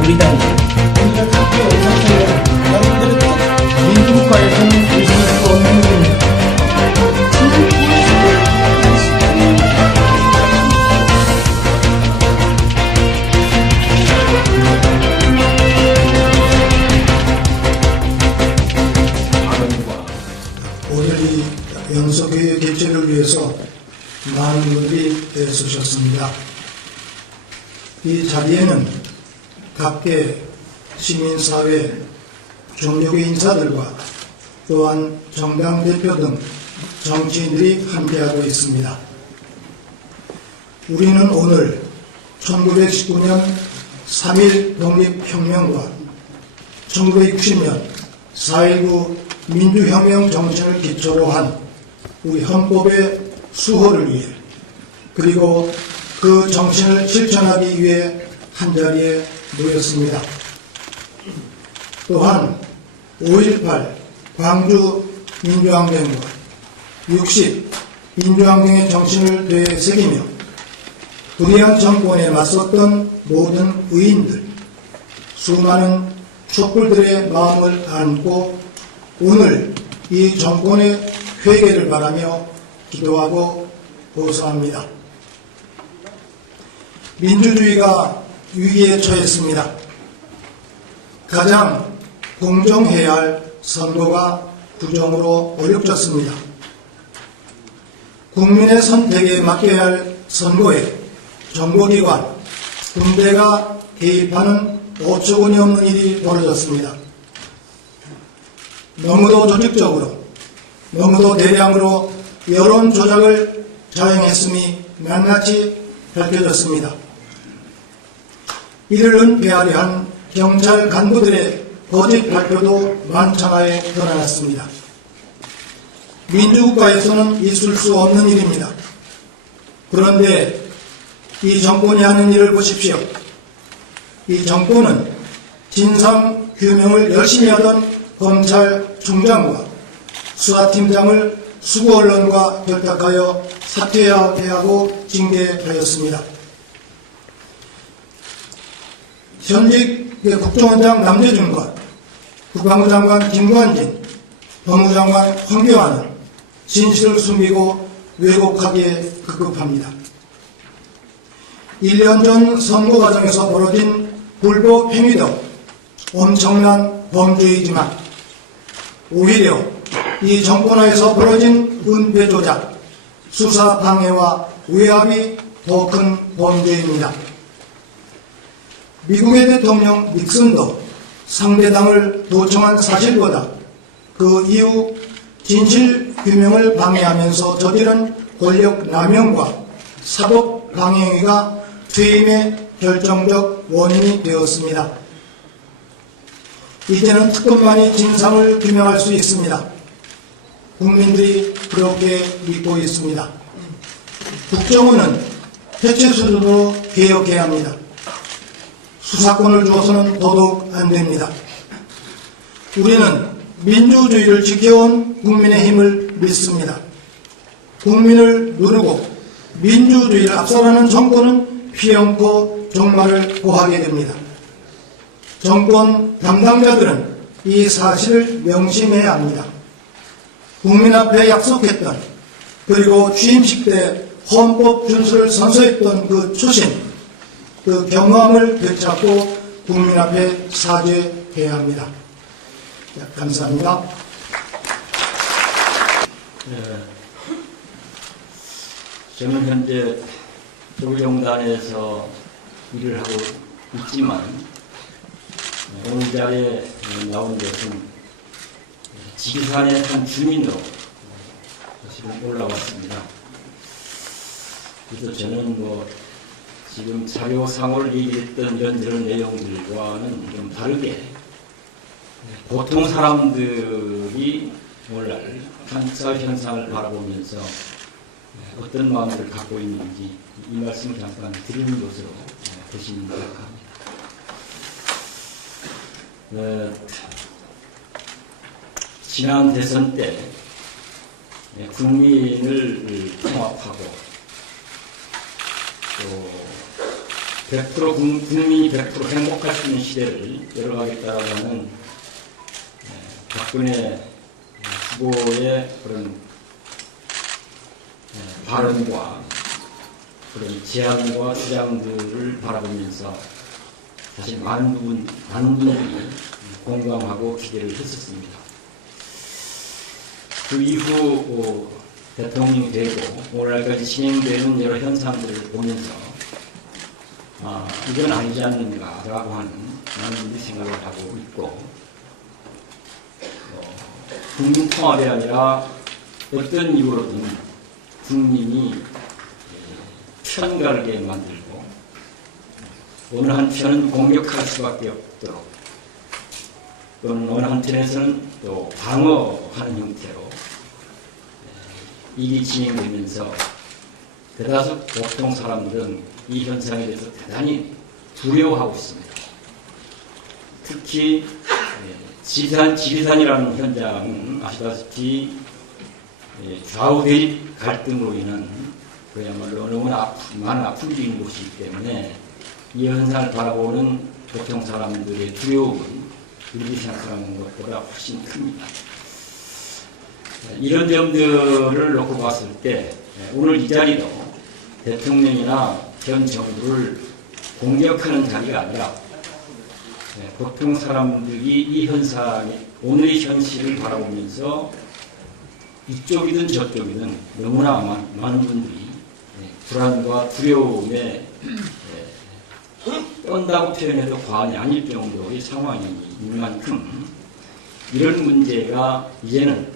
우리당이 우리가 함께 연상하여 여러분들의 뜻 민주국가에서는 의심할 수 없는 일입니다. 오늘 이 영석회의 개최를 위해서 많은 분들이 애쓰셨습니다. 이 자리에는 각계 시민사회, 종교계 인사들과 또한 정당 대표 등 정치인들이 함께하고 있습니다. 우리는 오늘 1919년 3.1 독립혁명과 1960년 4.19 민주혁명 정신을 기초로 한 우리 헌법의 수호를 위해 그리고 그 정신을 실천하기 위해 한자리에 모였습니다. 또한 5.18 광주 민주항쟁과 60 민주항쟁의 정신을 되새기며 불의한 정권에 맞섰던 모든 의인들, 수많은 촛불들의 마음을 안고 오늘 이 정권의 회개를 바라며 기도하고 호소합니다. 민주주의가 위기에 처했습니다. 가장 공정해야 할 선거가 부정으로 어렵졌습니다. 국민의 선택에 맡겨야 할 선거에 정보기관, 군대가 개입하는 어처구니 없는 일이 벌어졌습니다. 너무도 조직적으로, 너무도 대량으로 여론 조작을 자행했음이 낱낱이 밝혀졌습니다. 이를 은폐하려 한 경찰 간부들의 거짓 발표도 만천하에 드러났습니다. 민주국가에서는 있을 수 없는 일입니다. 그런데 이 정권이 하는 일을 보십시오. 이 정권은 진상 규명을 열심히 하던 검찰총장과 수사팀장을 수구 언론과 결탁하여 사퇴하고 징계하였습니다. 현직 국정원장 남재준과 국방부 장관 김관진, 법무장관 황교안은 진실을 숨기고 왜곡하기에 급급합니다. 1년 전 선거 과정에서 벌어진 불법 행위도 엄청난 범죄이지만 오히려 이 정권하에서 벌어진 은폐 조작, 수사 방해와 외압이 더 큰 범죄입니다. 미국의 대통령 닉슨도 상대당을 도청한 사실보다 그 이후 진실 규명을 방해하면서 저지른 권력 남용과 사법 강행위가 퇴임의 결정적 원인이 되었습니다. 이제는 특검만이 진상을 규명할 수 있습니다. 국민들이 그렇게 믿고 있습니다. 국정원은 대체 수준으로 개혁해야 합니다. 수사권을 주어서는 더더욱 안 됩니다. 우리는 민주주의를 지켜온 국민의힘을 믿습니다. 국민을 누르고 민주주의를 압살하는 정권은 피연코 종말을 고하게 됩니다. 정권 담당자들은 이 사실을 명심해야 합니다. 국민 앞에 약속했던 그리고 취임식 때 헌법 준수를 선서했던 그 초심, 그 경험을 되찾고 국민 앞에 사죄해야 합니다. 감사합니다. 저는 현재 조국영단에서 일을 하고 있지만 오늘 자리에 나온 것은 지리산의 한 주민으로 사실은 올라왔습니다. 그래서 저는 지금 자료상을 얘기했던 이런 내용들과는 좀 다르게 보통 사람들이 오늘날 한사 현상을 바라보면서 어떤 마음을 갖고 있는지 이 말씀을 잠깐 드리는 것으로 대신 생각합니다. 지난 대선 때 국민을 통합하고 또 국민이 100% 행복할 수 있는 시대를 열어가겠다라고 하는 박근혜 후보의 그런 발언과 그런 제안과 주장들을 바라보면서 사실 많은 분들이 공감하고 기대를 했었습니다. 그 이후 대통령이 되고 오늘날까지 진행되는 여러 현상들을 보면서 이건 아니지 않는가라고 하는 많은 분들이 생각을 하고 있고, 국민 통합이 아니라 어떤 이유로든 국민이 편가르게 만들고 어느 한편은 공격할 수밖에 없도록 또는 어느 한편에서는 또 방어하는 형태로 일이 진행되면서 대다수 보통 사람들은 이 현상에 대해서 대단히 두려워하고 있습니다. 특히 지리산이라는 현장은 아시다시피 좌우 대립 갈등으로 인한 그야말로 너무나 많은 아픔이 있는 곳이기 때문에 이 현상을 바라보는 보통 사람들의 두려움은 우리 생각하는 것보다 훨씬 큽니다. 이런 점들을 놓고 봤을 때 오늘 이 자리도 대통령이나 현 정부를 공격하는 자리가 아니라 보통 사람들이 이 현상의 오늘의 현실을 바라보면서 이쪽이든 저쪽이든 너무나 많은 분들이 불안과 두려움에 떤다고 표현해도 과언이 아닐 정도의 상황인 만큼 이런 문제가 이제는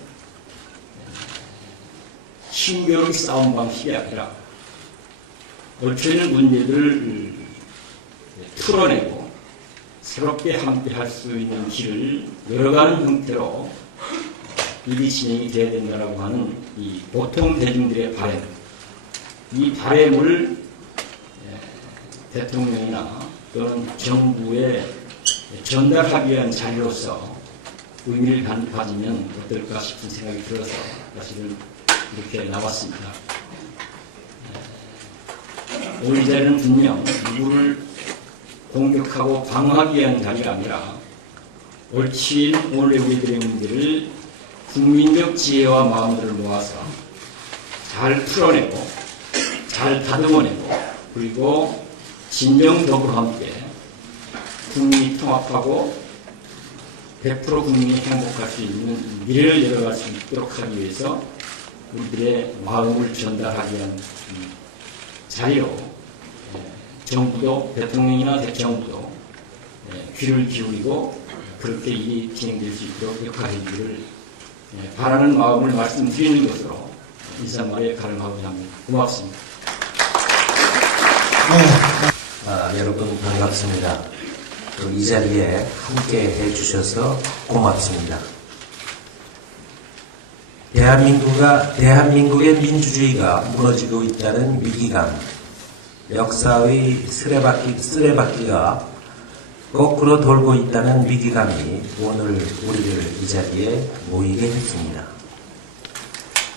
신교의 싸움 방식이 아니라 얽혀있는 문제들을 풀어내고 새롭게 함께 할 수 있는 길을 열어가는 형태로 일이 진행이 돼야 된다고 하는 이 보통 대중들의 바램, 이 바램을 대통령이나 또는 정부에 전달하기 위한 자리로서 의미를 가지면 어떨까 싶은 생각이 들어서 사실은 이렇게 나왔습니다. 오늘 이 자리는 분명 누구를 공격하고 방어하기 위한 자리가 아니라 옳친 오늘의 우리들의 문제를 국민적 지혜와 마음들을 모아서 잘 풀어내고 잘 다듬어내고 그리고 진정적으로 함께 국민이 통합하고 100% 국민이 행복할 수 있는 미래를 열어갈 수 있도록 하기 위해서 우리들의 마음을 전달하기 위한 자리로 정부도 대통령이나 대정부도 귀를 기울이고 그렇게 일이 진행될 수 있도록 역할해주기를 바라는 마음을 말씀드리는 것으로 인사말에 가름하고자 합니다. 고맙습니다. 여러분 반갑습니다. 또 이 자리에 함께 해주셔서 고맙습니다. 대한민국의 민주주의가 무너지고 있다는 위기감, 역사의 쓰레받기가 거꾸로 돌고 있다는 위기감이 오늘 우리를 이 자리에 모이게 했습니다.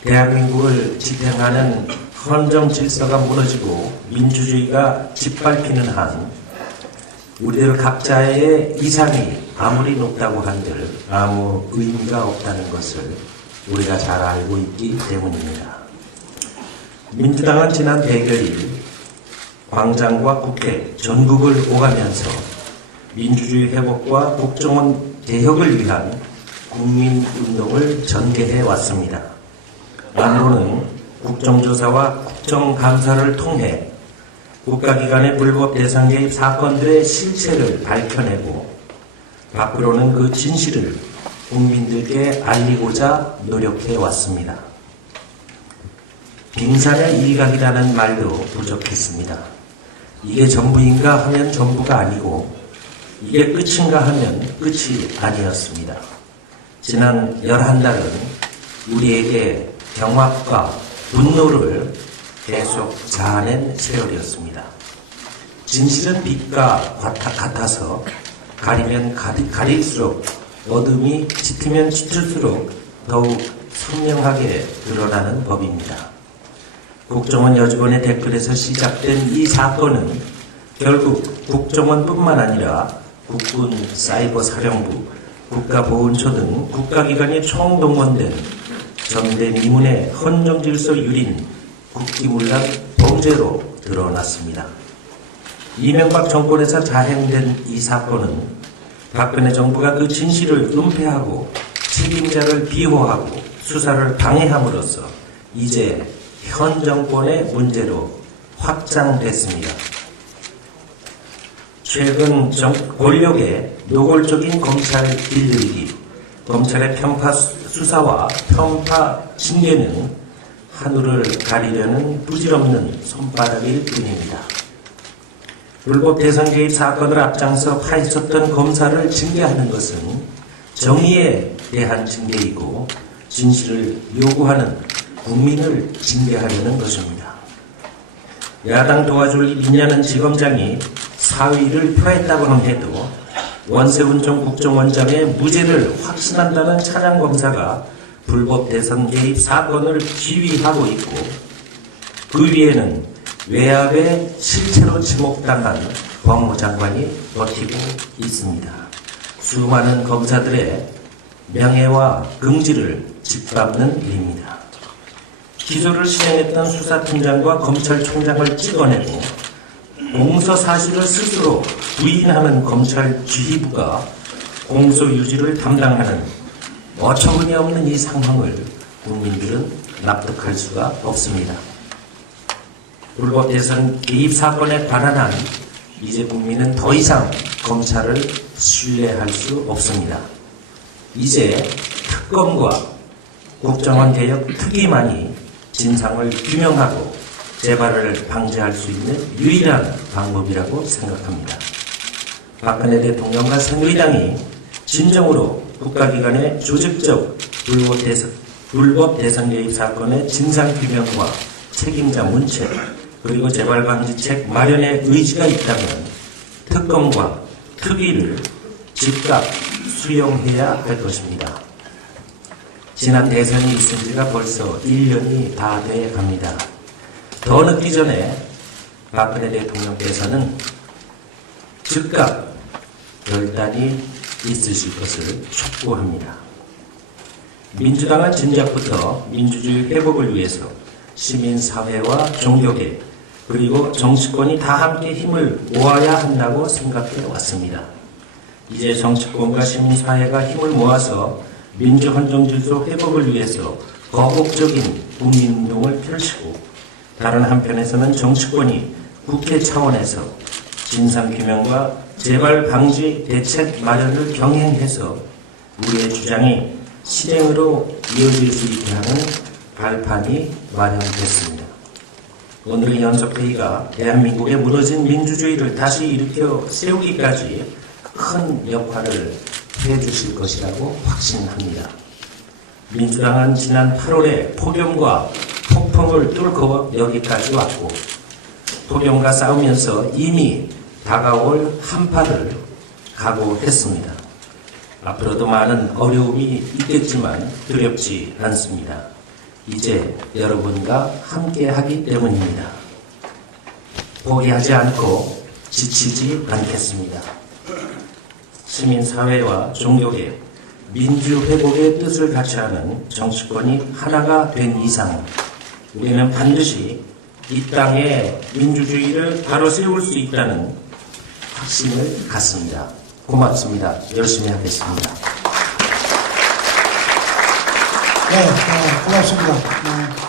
대한민국을 지탱하는 헌정 질서가 무너지고 민주주의가 짓밟히는 한 우리들 각자의 이상이 아무리 높다고 한들 아무 의미가 없다는 것을 우리가 잘 알고 있기 때문입니다. 민주당은 지난 100여일 광장과 국회, 전국을 오가면서 민주주의 회복과 국정원 개혁을 위한 국민운동을 전개해 왔습니다. 안으로는 국정조사와 국정감사를 통해 국가기관의 불법 대상 개입 사건들의 실체를 밝혀내고 밖으로는 그 진실을 국민들께 알리고자 노력해 왔습니다. 빙산의 일각이라는 말도 부족했습니다. 이게 전부인가 하면 전부가 아니고 이게 끝인가 하면 끝이 아니었습니다. 지난 11달은 우리에게 경악과 분노를 계속 자아낸 세월이었습니다. 진실은 빛과 같아서 가리면 가릴수록 어둠이 짙으면 짙을수록 더욱 선명하게 드러나는 법입니다. 국정원 여직원의 댓글에서 시작된 이 사건은 결국 국정원뿐만 아니라 국군 사이버사령부, 국가보훈처 등 국가기관이 총동원된 전대미문의 헌정질서 유린 국기문란 범죄로 드러났습니다. 이명박 정권에서 자행된 이 사건은 박근혜 정부가 그 진실을 은폐하고 책임자를 비호하고 수사를 방해함으로써 이제 현 정권의 문제로 확장됐습니다. 최근 권력의 노골적인 검찰 길들이기, 검찰의 편파 수사와 편파 징계는 하늘을 가리려는 부질없는 손바닥일 뿐입니다. 불법 대선 개입 사건을 앞장서 파헤쳤던 검사를 징계하는 것은 정의에 대한 징계이고 진실을 요구하는 국민을 징계하려는 것입니다. 야당 도와줄 일 있냐는 지검장이 사의를 표했다고 해도 원세훈 전 국정원장의 무죄를 확신한다는 차장검사가 불법 대선 개입 사건을 지휘하고 있고 그 위에는 외압에 실체로 지목당한 법무장관이 버티고 있습니다. 수많은 검사들의 명예와 긍지를 짓밟는 일입니다. 기소를 시행했던 수사팀장과 검찰총장을 찍어내고 공소 사실을 스스로 부인하는 검찰 지휘부가 공소 유지를 담당하는 어처구니 없는 이 상황을 국민들은 납득할 수가 없습니다. 불법 대선 개입 사건에 관한 한 이제 국민은 더 이상 검찰을 신뢰할 수 없습니다. 이제 특검과 국정원 개혁 특위만이 진상을 규명하고 재발을 방지할 수 있는 유일한 방법이라고 생각합니다. 박근혜 대통령과 새누리당이 진정으로 국가기관의 조직적 불법 대선 개입 사건의 진상규명과 책임자 문책 그리고 재발방지책 마련의 의지가 있다면 특검과 특위를 즉각 수용해야 할 것입니다. 지난 대선이 있은 지가 벌써 1년이 다 돼 갑니다. 더 늦기 전에 박근혜 대통령께서는 즉각 결단이 있으실 것을 촉구합니다. 민주당은 진작부터 민주주의 회복을 위해서 시민사회와 종교계 그리고 정치권이 다 함께 힘을 모아야 한다고 생각해 왔습니다. 이제 정치권과 시민사회가 힘을 모아서 민주헌정질서 회복을 위해서 거국적인 국민운동을 펼치고 다른 한편에서는 정치권이 국회 차원에서 진상규명과 재발방지 대책 마련을 병행해서 우리의 주장이 실행으로 이어질 수 있게 하는 발판이 마련됐습니다. 오늘의 연석회의가 대한민국의 무너진 민주주의를 다시 일으켜 세우기까지 큰 역할을 해주실 것이라고 확신합니다. 민주당은 지난 8월에 폭염과 폭풍을 뚫고 여기까지 왔고 폭염과 싸우면서 이미 다가올 한파를 각오했습니다. 앞으로도 많은 어려움이 있겠지만 두렵지 않습니다. 이제 여러분과 함께하기 때문입니다. 포기하지 않고 지치지 않겠습니다. 시민사회와 종교계, 민주회복의 뜻을 같이 하는 정치권이 하나가 된 이상 우리는 반드시 이 땅에 민주주의를 바로 세울 수 있다는 확신을 갖습니다. 고맙습니다. 열심히 하겠습니다. 네, 고맙습니다.